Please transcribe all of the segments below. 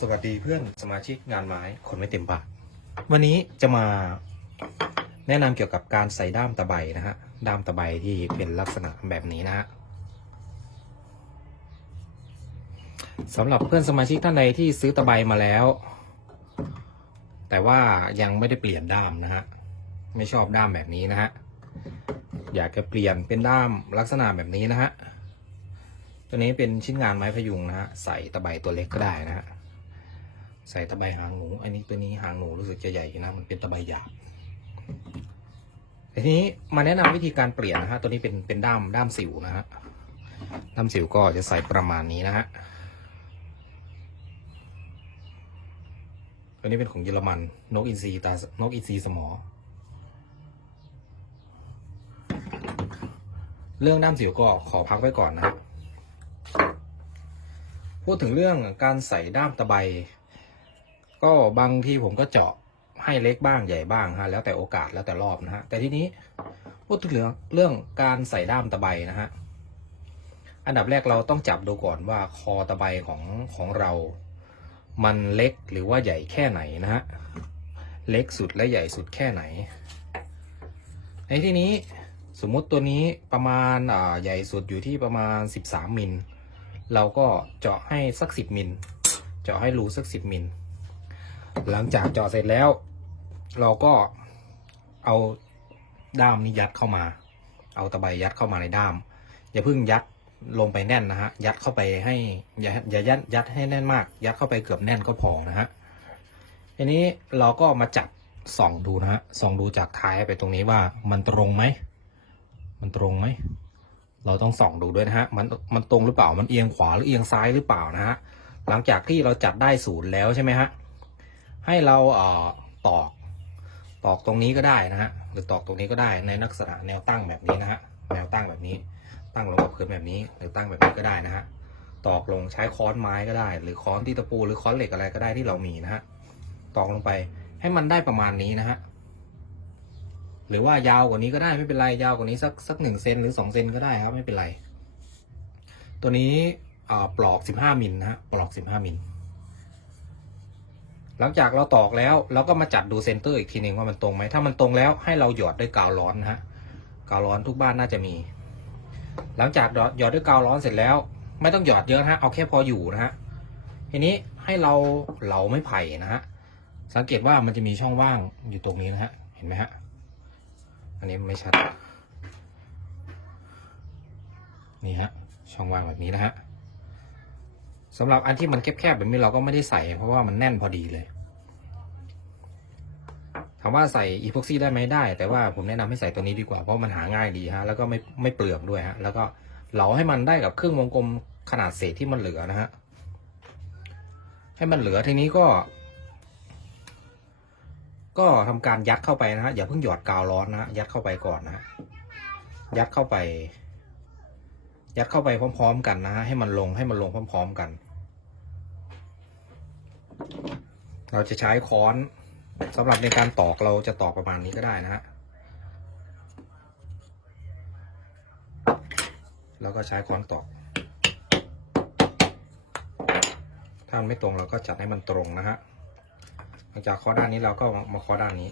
สวัสดีเพื่อนสมาชิกงานไม้คนไม่เต็มปากวันนี้จะมาแนะนำเกี่ยวกับการใส่ด้ามตะไบนะฮะด้ามตะไบที่เป็นลักษณะแบบนี้นะฮะสำหรับเพื่อนสมาชิกท่านใดที่ซื้อตะไบมาแล้ว แต่ว่ายังไม่ได้เปลี่ยนด้ามนะฮะไม่ชอบด้ามแบบนี้นะฮะอยากจะเปลี่ยนเป็นด้ามลักษณะแบบนี้นะฮะตัวนี้เป็นชิ้นงานไม้พยุงนะฮะใส่ตะไบตัวเล็กก็ได้นะฮะ ใส่ตะไบหางหนู อันนี้ตัวนี้หางหนูรู้สึกจะใหญ่นะ มันเป็นตะไบหยาบทีนี้มาแนะนำวิธีการเปลี่ยนนะฮะ ตัวนี้เป็นเป็นด้ามด้ามสิวนะฮะ ด้ามสิวก็จะใส่ประมาณนี้นะฮะ ตัวนี้เป็นของเยอรมัน นกอินทรีตานกอินทรีสมอ เรื่องด้ามสิวก็ขอพักไว้ก่อนนะฮะพูดถึงเรื่องการใส่ด้ามตะไบ ก็บางทีผมก็เจาะให้เล็กบ้างใหญ่บ้างฮะแล้วแต่โอกาสแล้วแต่รอบนะฮะแต่ทีนี้พูดถึงเรื่องเรื่องการใส่ด้ามตะไบนะฮะอันดับแรกเราต้องจับดูก่อนว่าคอตะไบของของเรา มันเล็กหรือว่าใหญ่แค่ไหนนะฮะเล็กสุดและใหญ่สุดแค่ไหน ในที่นี้สมมุติตัวนี้ประมาณอ่าใหญ่สุดอยู่ที่ประมาณ 13มิลเราก็เจาะให้สัก 10มิลเจาะให้รูสัก 10มิล หลังจากเจาะเสร็จแล้ว เราก็เอาด้ามนี้ยัดเข้ามา เอาตะไบยัดเข้ามาในด้าม อย่าเพิ่งยัดลงไปแน่นนะฮะ ยัดเข้าไปให้อย่าอย่ายัดยัดให้แน่นมาก ยัดเข้าไปเกือบแน่นก็พอนะฮะทีนี้เราก็มาจับส่องดูนะฮะส่องดูจากท้ายไปตรงนี้ว่ามันตรงไหม มันตรงไหม เราต้องส่องดูด้วยนะฮะ มันมันตรงหรือเปล่า มันเอียงขวาหรือเอียงซ้ายหรือเปล่านะฮะ หลังจากที่เราจัดได้ศูนย์แล้วใช่ไหมฮะ ให้เราเอ่อตอกตอกตรงนี้ก็ได้นะฮะหรือตอกตรงนี้ก็ได้ในลักษณะแนวตั้งแบบนี้นะฮะแนวตั้งแบบนี้ ตั้งลงกับพื้นแบบนี้หรือตั้งแบบนี้ก็ได้นะฮะตอกลงใช้ค้อนไม้ก็ได้ หรือค้อนที่ตะปูหรือค้อนเหล็กอะไรก็ได้ที่เรามีนะฮะตอกลงไปให้มันได้ประมาณนี้นะฮะหรือว่ายาวกว่านี้ก็ได้ไม่เป็นไรยาวกว่านี้สักสักหนึ่งเซนหรือสองเซนก็ได้ครับไม่เป็นไร ตัวนี้ปลอกสิบห้ามิลนะฮะปลอกสิบห้ามิล หลังจากเราตอกแล้วเราก็มาจัดดูเซนเตอร์อีกทีหนึ่งว่ามันตรงไหมถ้ามันตรงแล้วให้เราหยอดด้วยกาวร้อนนะฮะกาวร้อนทุกบ้านน่าจะมี หลังจากหยอดด้วยกาวร้อนเสร็จแล้ว ไม่ต้องหยอดเยอะนะฮะเอาแค่พออยู่นะฮะทีนี้ให้เราเหลาไม่ไผ่นะฮะสังเกตว่ามันจะมีช่องว่างอยู่ตรงนี้นะฮะเห็นไหมฮะอันนี้ไม่ชัดนี่ฮะช่องว่างแบบนี้นะฮะ สำหรับอันที่มันแคบๆแบบนี้เราก็ไม่ได้ใส่ เพราะว่ามันแน่นพอดีเลยถามว่าใส่อีพ็อกซี่ได้ไหมได้ แต่ว่าผมแนะนำให้ใส่ตัวนี้ดีกว่าเพราะมันหาง่ายดีฮะแล้วก็ไม่ไม่เปลืองด้วยฮะแล้วก็เหลาให้มันได้กับเครื่องวงกลมขนาดเศษที่มันเหลือนะฮะให้มันเหลือทีนี้ก็ ก็ทำการยัดเข้าไปนะฮะอย่าเพิ่งหยอดกาวร้อนนะฮะยัดเข้าไปก่อนนะฮะยัดเข้าไป ยัดเข้าไปพร้อม ๆ กันนะฮะให้มันลงให้มันลงพร้อม ๆ กัน เราจะใช้ค้อนสำหรับในการตอกเราจะตอกประมาณนี้ก็ได้นะฮะแล้วก็ใช้ค้อนตอก ถ้ามันไม่ตรงเราก็จัดให้มันตรงนะฮะหลังจากเคาะด้านนี้เราก็มาเคาะด้านนี้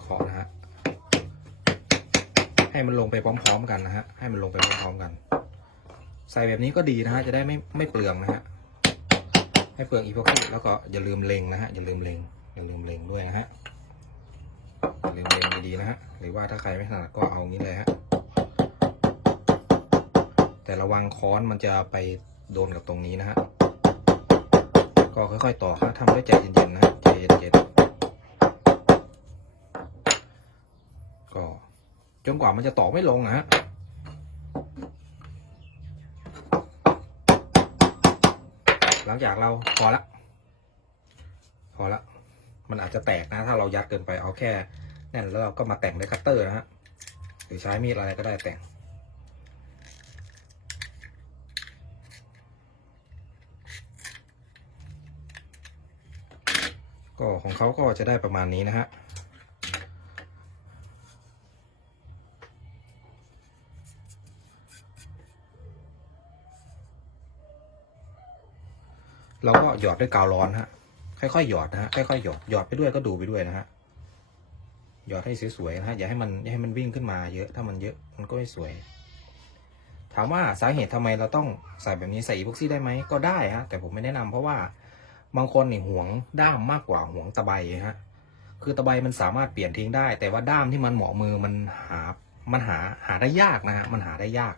เคาะนะฮะให้มันลงไปพร้อม ๆ กันนะฮะให้มันลงไปพร้อมๆกัน ใส่แบบนี้ก็ดีนะฮะ จะได้ไม่ไม่เปลืองนะฮะให้เปลืองอีพวกนี้แล้วก็อย่าลืมเล็งนะฮะ อย่าลืมเล็ง อย่าลืมเล็งด้วยนะฮะอย่าลืมเล็งดีๆนะฮะ หรือว่าถ้าใครไม่ถนัดก็เอางี้เลยฮะ แต่ระวังค้อนมันจะไปโดนกับตรงนี้นะฮะ ก็ค่อยๆ ต่อครับทำด้วยใจเย็นๆนะฮะ ใจเย็นๆ ก็จนกว่ามันจะต่อไม่ลงนะฮะ หลังจากเราพอละ พอละ มันอาจจะแตกนะ ถ้าเรายัดเกินไปเอาแค่แน่นแล้วเราก็มาแต่งด้วยคัตเตอร์นะฮะหรือใช้มีดอะไรก็ได้แต่งก็ของเขาก็จะได้ประมาณนี้นะฮะ เราก็หยอดด้วยกาวร้อนฮะ ค่อยๆหยอดนะฮะ ค่อยๆหยอด หยอดไปด้วยก็ดูไปด้วยนะฮะ หยอดให้สวยๆนะฮะ อย่าให้มันอย่าให้มันวิ่งขึ้นมาเยอะ ถ้ามันเยอะมันก็ไม่สวย ถามว่าสาเหตุทำไมเราต้องใส่แบบนี้ใส่อีพ็อกซี่ได้ไหม ก็ได้ฮะ แต่ผมไม่แนะนำเพราะว่าบางคนนี่ห่วงด้ามมากกว่าห่วงตะไบฮะ คือตะไบมันสามารถเปลี่ยนทิ้งได้ แต่ว่าด้ามที่มันเหมาะมือมันหา มันหาหาได้ยากนะฮะ มันหาได้ยาก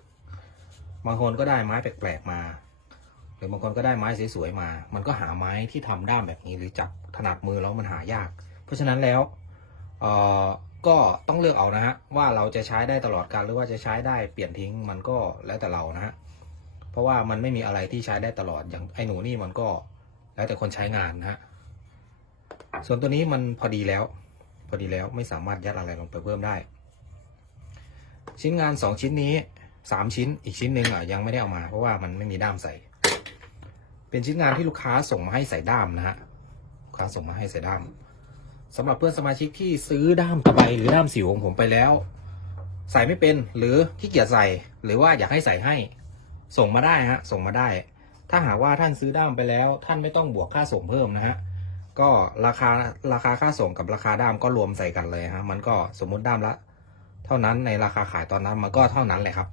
บางคนก็ได้ไม้แปลกๆมา รือบางคนก็ได้ไม้สวยๆมา มันก็หาไม้ที่ทำด้ามแบบนี้หรือจับถนัดมือแล้วมันหายาก เพราะฉะนั้นแล้วเอ่อก็ต้องเลือกเอานะฮะว่าเราจะใช้ได้ตลอดการหรือว่าจะใช้ได้เปลี่ยนทิ้งมันก็แล้วแต่เรานะฮะเพราะว่ามันไม่มีอะไรที่ใช้ได้ตลอดอย่างไอ้หนูนี่มันก็แล้วแต่คนใช้งานนะฮะส่วนตัวนี้มันพอดีแล้ว พอดีแล้วไม่สามารถยัดอะไรลงไปเพิ่มได้ ชิ้นงานสองชิ้นนี้สามชิ้นอีกชิ้นหนึ่งอะยังไม่ได้เอามาเพราะว่ามันไม่มีด้ามใส่ เป็นชิ้นงานที่ลูกค้าส่งมาให้ใส่ด้ามนะฮะลูกค้าส่งมาให้ใส่ด้ามสำหรับเพื่อนสมาชิกที่ซื้อด้ามตะไบหรือด้ามสิวของผมไปแล้ว ใส่ไม่เป็นหรือขี้เกียจใส่ หรือว่าอยากให้ใส่ให้ ส่งมาได้ฮะ ส่งมาได้ ถ้าหากว่าท่านซื้อด้ามไปแล้ว ท่านไม่ต้องบวกค่าส่งเพิ่มนะฮะก็ราคาราคาค่าส่งกับราคาด้ามก็รวมใส่กันเลยฮะมันก็สมมุติด้ามละ เท่านั้นในราคาขายตอนนั้นมันก็เท่านั้นแหละครับ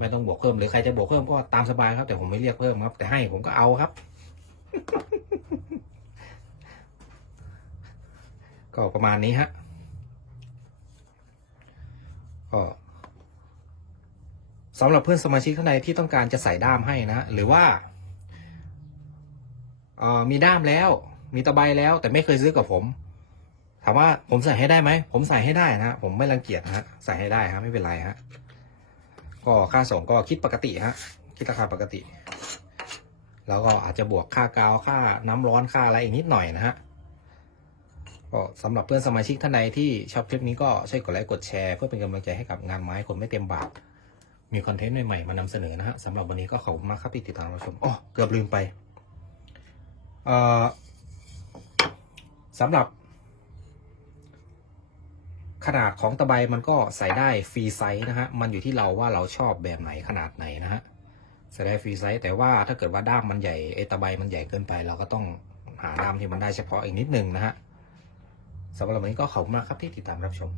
ไม่ต้องบวกเพิ่มหรือใครจะบวกเพิ่มก็ตามสบายครับ แต่ผมไม่เรียกเพิ่มครับ แต่ให้ผมก็เอาครับ ก็ประมาณนี้ฮะก็สำหรับเพื่อนสมาชิกท่านใดที่ต้องการจะใส่ด้ามให้นะหรือว่าเออมีด้ามแล้ว มีตะไบแล้ว แต่ไม่เคยซื้อกับผม ถามว่าผมใส่ให้ได้ไหม ผมใส่ให้ได้นะ ผมไม่รังเกียจฮะ ใส่ให้ได้ฮะ ไม่เป็นไรฮะ ก็ค่าส่งก็คิดปกติฮะคิดราคาปกติ แล้วก็อาจจะบวกค่ากาวค่าน้ำร้อนค่าอะไรอีกนิดหน่อยนะฮะก็สำหรับเพื่อนสมาชิกท่านใดที่ชอบคลิปนี้ก็ช่วยกดไลค์กดแชร์เพื่อเป็นกำลังใจให้กับงานไม้คนไม่เต็มบาทมีคอนเทนต์ใหม่ๆมานำเสนอนะฮะสำหรับวันนี้ก็ขอบคุณมากครับที่ติดตามรับชมอ๋อเกือบลืมไปเอ่อสำหรับ ขนาดของตะไบมันก็ใส่ได้ฟรีไซส์นะฮะ มันอยู่ที่เราว่าเราชอบแบบไหนขนาดไหนนะฮะใส่ได้ฟรีไซส์แต่ว่าถ้าเกิดว่าด้ามมันใหญ่ไอตะไบมันใหญ่เกินไป เราก็ต้องหาด้ามที่มันได้เฉพาะอีกนิดนึงนะฮะสำหรับวันนี้ก็ขอบคุณมากครับที่ติดตามรับชม